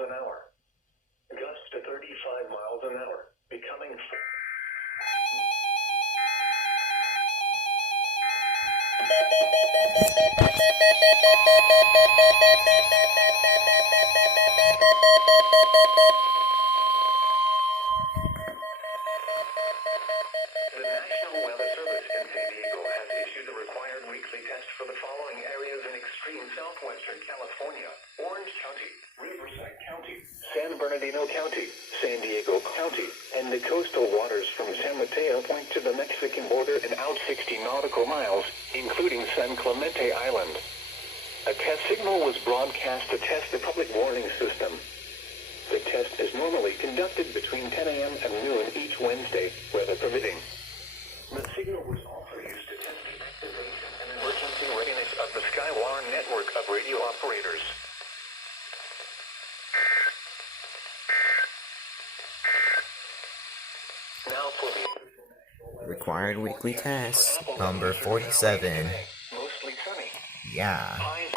an hour. Gusts to 35 miles an hour, becoming... The National Weather Service in San Diego has issued a required weekly test for the following areas in extreme southwestern California: Orange County, Riverside County, San Bernardino County, San Diego County, and the coastal waters from San Mateo Point to the Mexican border and out 60 nautical miles, including San Clemente Island. A test signal was broadcast to test the public warning system. The test is normally conducted between 10 a.m. and noon each Wednesday, weather permitting. The signal was also used to test the activation and emergency readiness of the Skywire network of radio operators. Now for the Required weekly test number 47. mostly sunny. Yeah. Highs